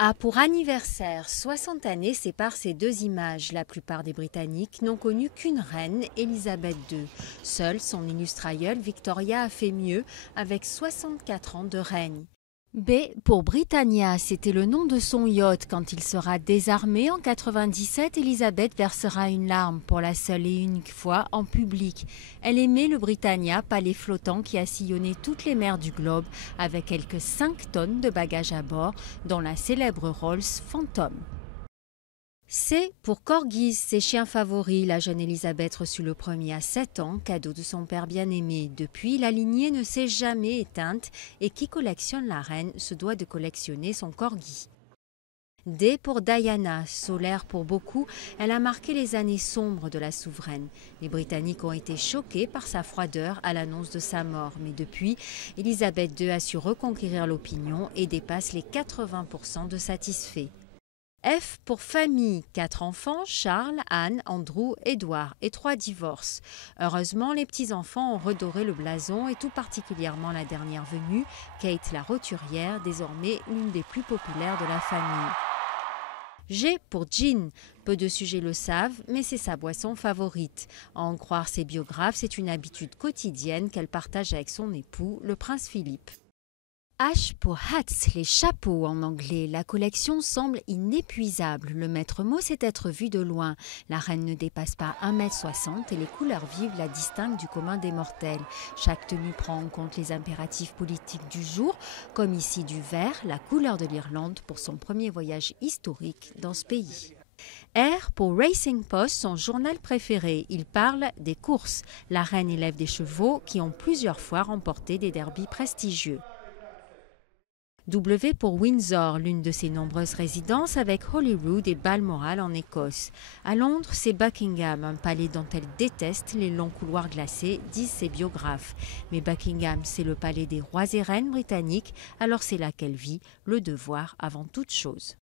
A pour anniversaire 60 années séparent ces deux images. La plupart des Britanniques n'ont connu qu'une reine, Élisabeth II. Seule son illustre aïeule, Victoria, a fait mieux avec 64 ans de règne. B pour Britannia, c'était le nom de son yacht. Quand il sera désarmé en 97, Élisabeth versera une larme pour la seule et unique fois en public. Elle aimait le Britannia, palais flottant qui a sillonné toutes les mers du globe avec quelques 5 tonnes de bagages à bord, dont la célèbre Rolls Phantom. C pour Corgis, ses chiens favoris. La jeune Élisabeth reçut le premier à 7 ans, cadeau de son père bien-aimé. Depuis, la lignée ne s'est jamais éteinte et qui collectionne la reine se doit de collectionner son Corgi. D pour Diana, solaire pour beaucoup, elle a marqué les années sombres de la souveraine. Les Britanniques ont été choqués par sa froideur à l'annonce de sa mort, mais depuis, Élisabeth II a su reconquérir l'opinion et dépasse les 80% de satisfaits. F pour famille, 4 enfants, Charles, Anne, Andrew, Édouard et 3 divorces. Heureusement, les petits-enfants ont redoré le blason et tout particulièrement la dernière venue, Kate la roturière, désormais l'une des plus populaires de la famille. G pour Jean, peu de sujets le savent, mais c'est sa boisson favorite. À en croire ses biographes, c'est une habitude quotidienne qu'elle partage avec son époux, le prince Philippe. H pour hats, les chapeaux en anglais. La collection semble inépuisable. Le maître mot, c'est être vu de loin. La reine ne dépasse pas 1,60 m et les couleurs vives la distinguent du commun des mortels. Chaque tenue prend en compte les impératifs politiques du jour, comme ici du vert, la couleur de l'Irlande pour son premier voyage historique dans ce pays. R pour Racing Post, son journal préféré. Il parle des courses. La reine élève des chevaux qui ont plusieurs fois remporté des derbys prestigieux. W pour Windsor, l'une de ses nombreuses résidences avec Holyrood et Balmoral en Écosse. À Londres, c'est Buckingham, un palais dont elle déteste les longs couloirs glacés, disent ses biographes. Mais Buckingham, c'est le palais des rois et reines britanniques, alors c'est là qu'elle vit, le devoir avant toute chose.